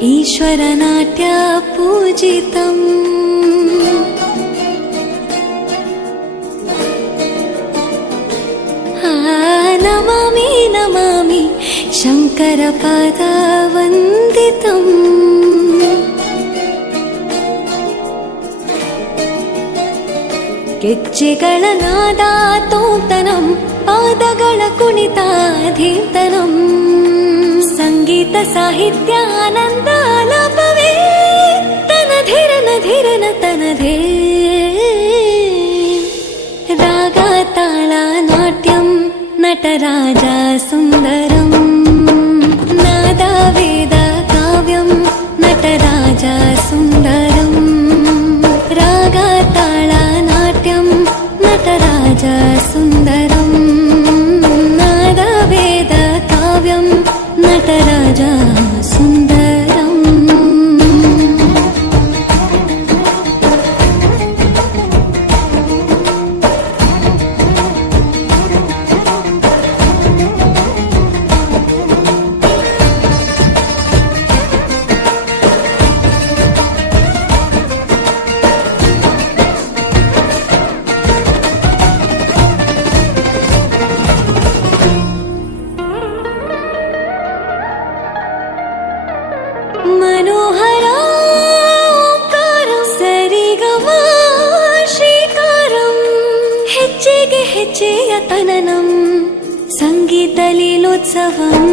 ईश्वरनाट्य पूजितम् नमामि नमामि शङ्करपादवन्दितम् ಗೆಜ್ಜೆಗಳ ನಾದ ತೋಂತನಂ ಪಾದಗಳ ಕುಣಿತ ಧೀಂತನಂ ಸಂಗೀತ ಸಾಹಿತ್ಯ ಆನಂದ ಆಲಾಪವೇ ತನಧಿರನ ಧಿರನ ತನಧೇ ರಾಗ ತಾಳ ನಾಟ್ಯಂ ನಟರಾಜ ಸುಂದರಂ ನಾದ ವೇದ ಕಾವ್ಯಂ ನಟರಾಜ ಸುಂದರಂ ರಾಗ ತಾಳ ನಟರಾಜ ಸುಂದರಂ ನಾದ ವೇದ ಕಾವ್ಯಂ ನಟರಾಜ ಸುಂದರಂ मनोहर ओंकारं सरिगम श्रीकारं ಹೆಜ್ಜೆಗೆ ಹೆಜ್ಜೆಯ ತನನಂ ಸಂಗೀತ ಲೀಲೋತ್ಸವಂ